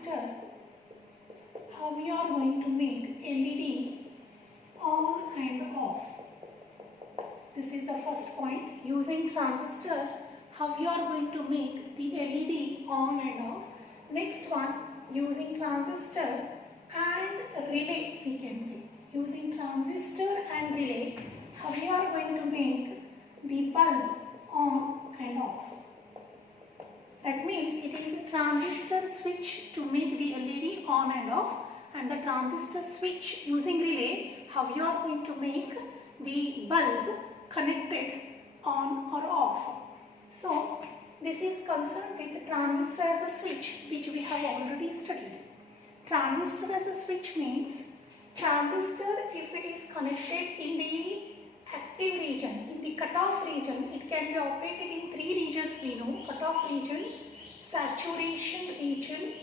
transistor, how we are going to make LED on and off. This is the first point. Using transistor, how we are going to make the LED on and off. Next one, using transistor and relay, we can say. Using transistor and relay, how we are going to make the bulb on and off. That means it is a transistor switch to make the LED on and off, and the transistor switch using relay, how you are going to make the bulb connected on or off. So this is concerned with the transistor as a switch, which we have already studied. Transistor as a switch means transistor, if it is connected in the active region, in the cutoff region, it can be operated in three regions we know: cutoff region, saturation region,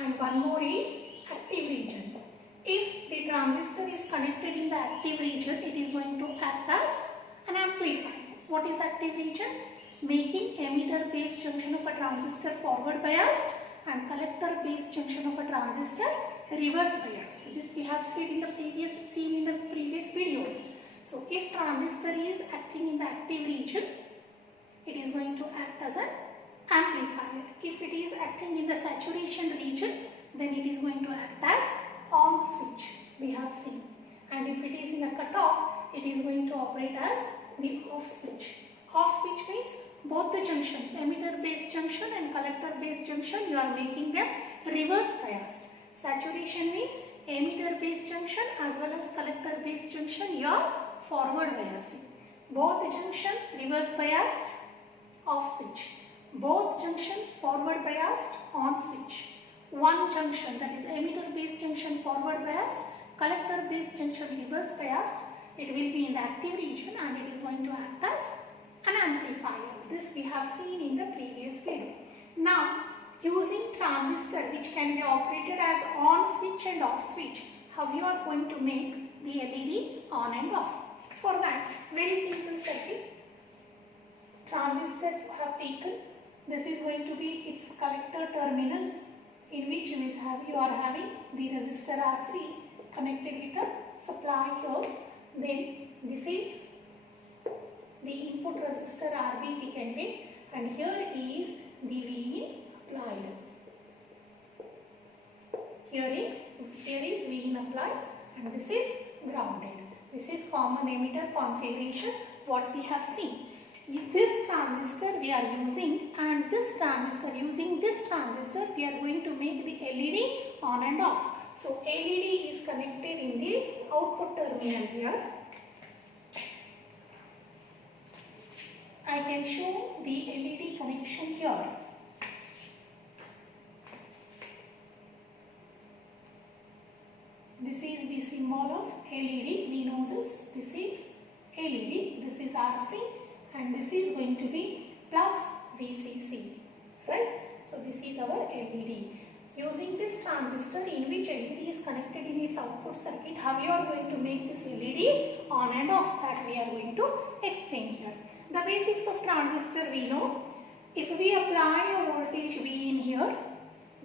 and one more is active region. If the transistor is connected in the active region, it is going to act as an amplifier. What is active region? Making emitter base junction of a transistor forward biased and collector base junction of a transistor reverse biased. This we have seen in the previous videos. So if transistor is acting in the active region, it is going to act as an amplifier. If it is acting in the saturation region, then it is going to act as on switch, we have seen. And if it is in a cutoff, it is going to operate as the off switch. Off switch means both the junctions, emitter base junction and collector base junction, you are making them reverse biased. Saturation means emitter base junction as well as collector base junction, you are forward biasing. Both the junctions reverse biased, off switch. Both junctions forward biased, on switch. One junction, that is emitter base junction forward biased, collector base junction reverse biased, it will be in the active region and it is going to act as an amplifier. This we have seen in the previous video. Now, using transistor which can be operated as on switch and off switch, how you are going to make the LED on and off. For that, very simple circuit. Transistor you have taken. This is going to be its collector terminal, in which you are having the resistor RC connected with a supply here. Then this is the input resistor RB we can take, and here is the Vin applied. Here is Vin applied, and this is grounded. This is common emitter configuration what we have seen. This transistor we are using, and this transistor, using this transistor we are going to make the LED on and off. So LED is connected in the output terminal here. I can show the LED connection here. This is the symbol of LED. We know this. This is LED. This is RC. And this is going to be plus VCC, right? So this is our LED. Using this transistor in which LED is connected in its output circuit, how you are going to make this LED on and off, that we are going to explain here. The basics of transistor we know. If we apply a voltage V in here,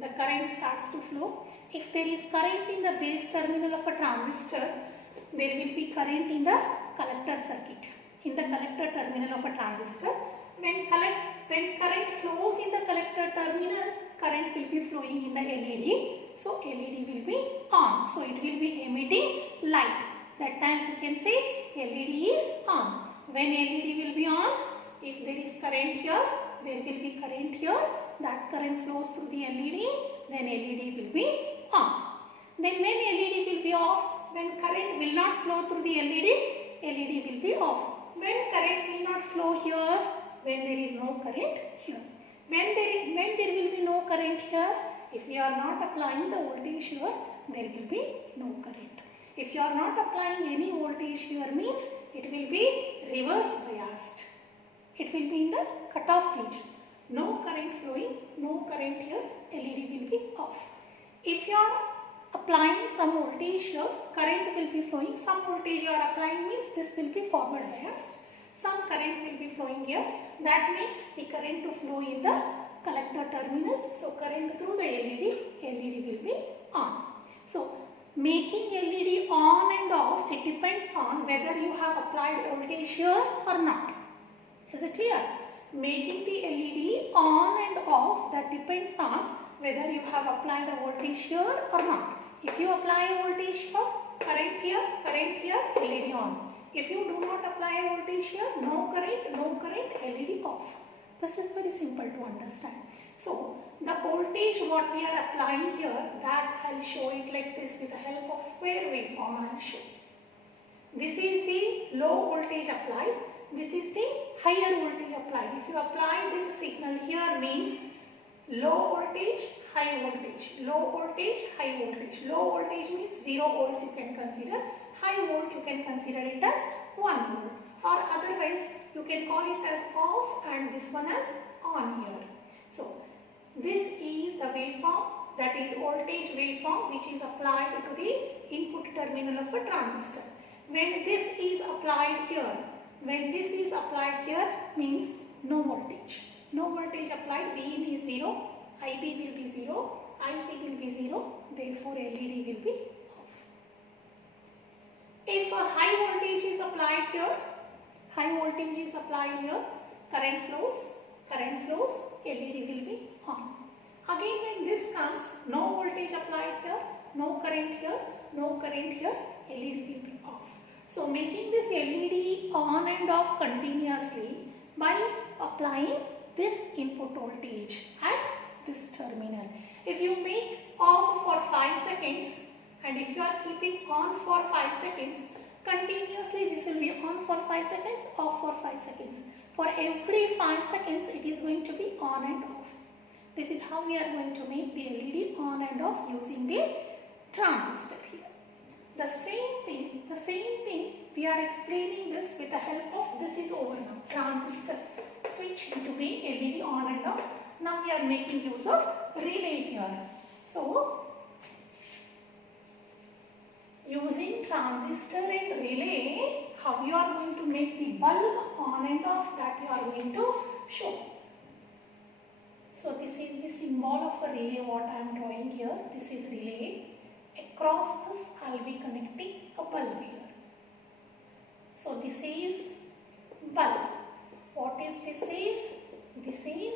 the current starts to flow. If there is current in the base terminal of a transistor, there will be current in the collector circuit, in the collector terminal of a transistor. When current flows in the collector terminal, current will be flowing in the LED. So LED will be on. So it will be emitting light. That time we can say LED is on. When LED will be on, if there is current here, there will be current here. That current flows through the LED. Then LED will be on. Then when LED will be off, when current will not flow through the LED will be off. When current will not flow here, when there is no current here. When there will be no current here, if you are not applying the voltage here, there will be no current. If you are not applying any voltage here, means it will be reverse biased. It will be in the cutoff region. No current flowing, no current here, LED will be off. If you are applying some voltage here, current will be flowing. Some voltage you are applying means this will be forward biased. Some current will be flowing here. That makes the current to flow in the collector terminal. So current through the LED will be on. So making LED on and off, it depends on whether you have applied voltage here or not. Is it clear? Making the LED on and off, that depends on whether you have applied a voltage here or not. If you apply a voltage here, current here, LED on. If you do not apply a voltage here, no current, LED off. This is very simple to understand. So the voltage what we are applying here, that I will show it like this with the help of square waveform I will show. This is the low voltage applied. This is the higher voltage applied. If you apply this signal here, means low voltage, high voltage, low voltage, high voltage. Low voltage means 0 volts you can consider. High volt you can consider it as 1 volt, or otherwise you can call it as off and this one as on here. So this is the waveform, that is voltage waveform, which is applied to the input terminal of a transistor. When this is applied here, means no voltage. No voltage applied, VIN is 0, IB will be 0, IC will be 0, therefore LED will be off. If a high voltage is applied here, current flows, LED will be on. Again when this comes, no voltage applied here, no current here, LED will be off. So making this LED on and off continuously by applying this input voltage at this terminal. If you make off for 5 seconds and if you are keeping on for 5 seconds, continuously this will be on for 5 seconds, off for 5 seconds. For every 5 seconds it is going to be on and off. This is how we are going to make the LED on and off using the transistor here. The same thing we are explaining this with the help of, this is over now, transistor switch to make LED on and off. Now we are making use of relay here. So using transistor and relay, how you are going to make the bulb on and off, that you are going to show. So this is the symbol of a relay what I am drawing here. This is relay. Across this I will be connecting a bulb here. So this is bulb. What is this is? This is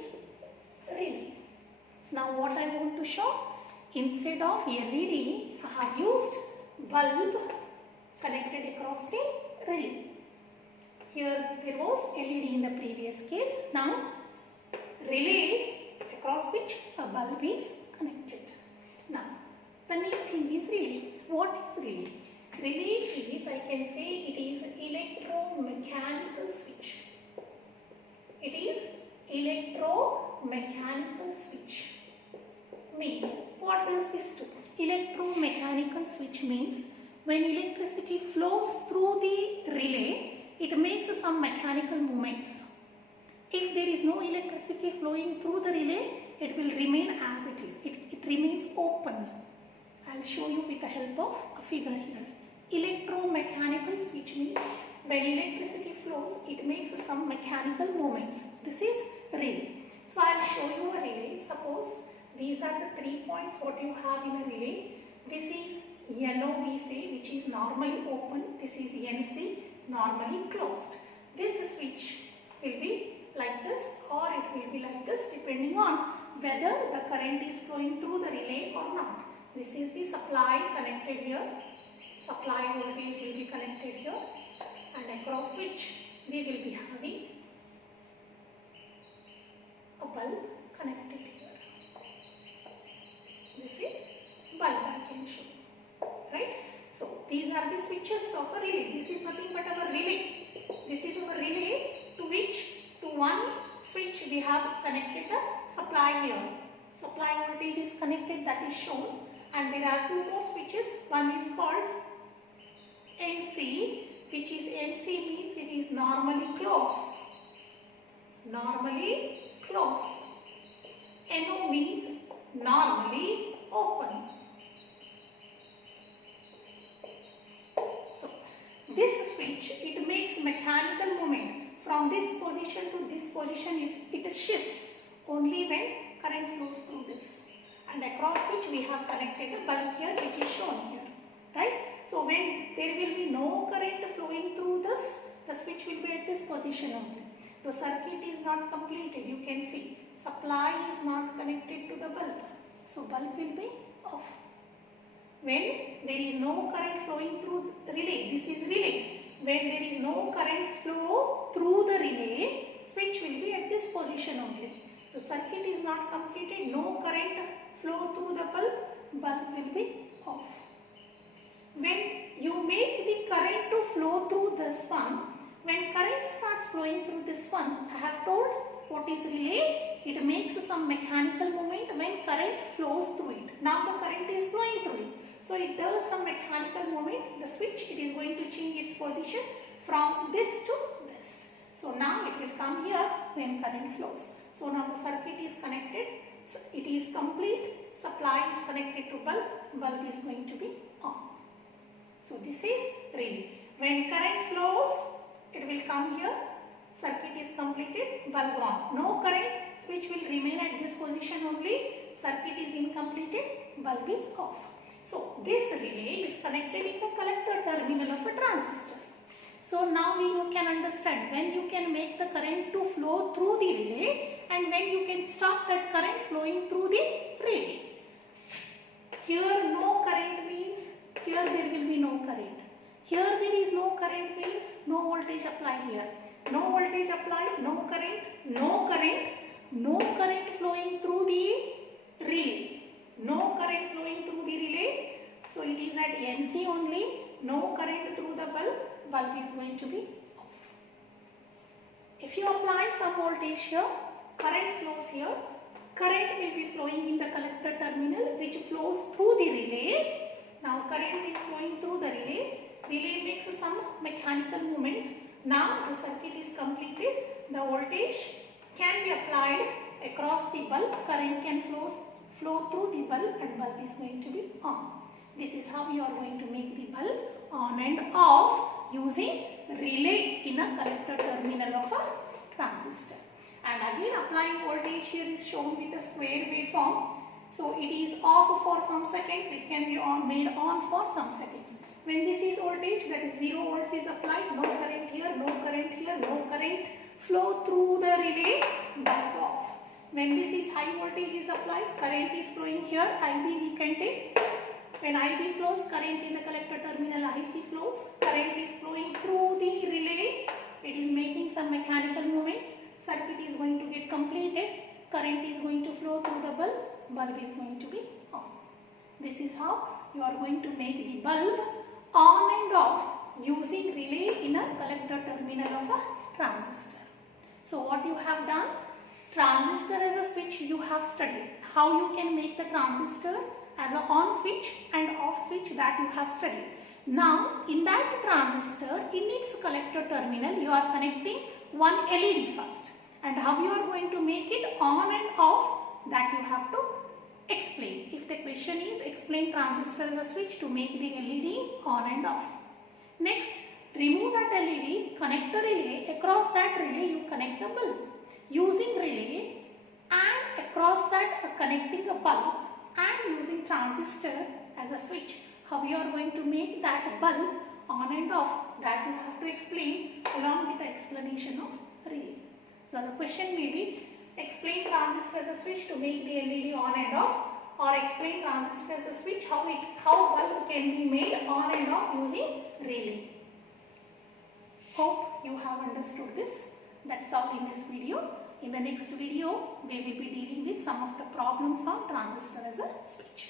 relay. Now what I want to show? Instead of LED, I have used bulb connected across the relay. Here there was LED in the previous case. Now relay across which a bulb is connected. Now the main thing is relay. What is relay? Relay is, I can say, it is electromechanical switch. It is electromechanical switch. Means, what does this do? Electromechanical switch means when electricity flows through the relay, it makes some mechanical movements. If there is no electricity flowing through the relay, it will remain as it is. It remains open. I will show you with the help of a figure here. Electromechanical switch means when electricity flows, it makes some mechanical movements. This is relay. So I will show you a relay. Suppose these are the 3 points what you have in a relay. This is yellow we say, which is normally open. This is NC, normally closed. This switch will be like this or it will be like this depending on whether the current is flowing through the relay or not. This is the supply connected here. Supply voltage will be connected here and across which we will be having a bulb connected here. This is bulb I can show. Right? So these are the switches of a relay. This is nothing but our relay. This is our relay to which to one switch we have connected the supply here. Supply voltage is connected, that is shown, and there are 2 more switches. One is called NC, which is NC means it is normally closed. Normally closed. NO means normally open. So this switch, it makes mechanical movement from this position to this position. It shifts only when current flows through this, and across which we have connected a bulb here, which is shown here, right? So when there will be no current flowing through this, the switch will be at this position only. The circuit is not completed. You can see supply is not connected to the bulb, so bulb will be off. When there is no current flowing through the relay, this is relay. When there is no current flow through the relay, switch will be at this position only. The circuit is not completed, no current flow through the bulb will be off. When you make the current to flow through this one, when current starts flowing through this one, I have told what is relay. It makes some mechanical movement when current flows through it. Now the current is flowing through it. So it does some mechanical movement. The switch, it is going to change its position from this to this. So now it will come here when current flows. So now the circuit is connected. So it is complete. Supply is connected to bulb. Bulb is going to be on. So this is relay. When current flows, it will come here. Circuit is completed. Bulb on. No current. Switch will remain at this position only. Circuit is incompleted. Bulb is off. So this relay is connected in the collector terminal of a transistor. So now you can understand when you can make the current to flow through the relay and when you can stop that current flowing through the relay. Here no current means here there will be no current. Here there is no current means no voltage applied here. No voltage applied, no current, no current, no current flowing through the relay. No current flowing through the relay. So it is at NC only. No current through the bulb is going to be off. If you apply some voltage here, current flows here. Current will be flowing in the collector terminal which flows through the relay. Now current is flowing through the relay. Relay makes some mechanical movements. Now the circuit is completed. The voltage can be applied across the bulb. Current can flow through the bulb and bulb is going to be on. This is how you are going to make the bulb on and off using relay in a collector terminal of a transistor. And again applying voltage here is shown with a square waveform. So it is off for some seconds, it can be made on for some seconds. When this is voltage, that is 0 volts is applied, no current here, no current here, no current flow through the relay, bulb off. When this is high voltage is applied, current is flowing here, IB we can take. When IB flows, current in the collector terminal IC flows, current is flowing through the relay, it is making some mechanical movements, circuit is going to get completed, current is going to flow through the bulb is going to be on. This is how you are going to make the bulb on and off using relay in a collector terminal of a transistor. So what you have done? Transistor as a switch you have studied. How you can make the transistor as a on switch and off switch, that you have studied. Now in that transistor, in its collector terminal you are connecting one LED first. And how you are going to make it on and off, that you have to explain. If the question is explain transistor as a switch to make the LED on and off. Next, remove that LED, connect the relay, across that relay you connect the bulb. Using relay and across that connecting a bulb and using transistor as a switch, how you are going to make that bulb on and off, that you have to explain along with the explanation of relay. So the question may be explain transistor as a switch to make the LED on and off, or explain transistor as a switch how bulb can be made on and off using relay. Hope you have understood this. That's all in this video. In the next video, we will be dealing with some of the problems on transistor as a switch.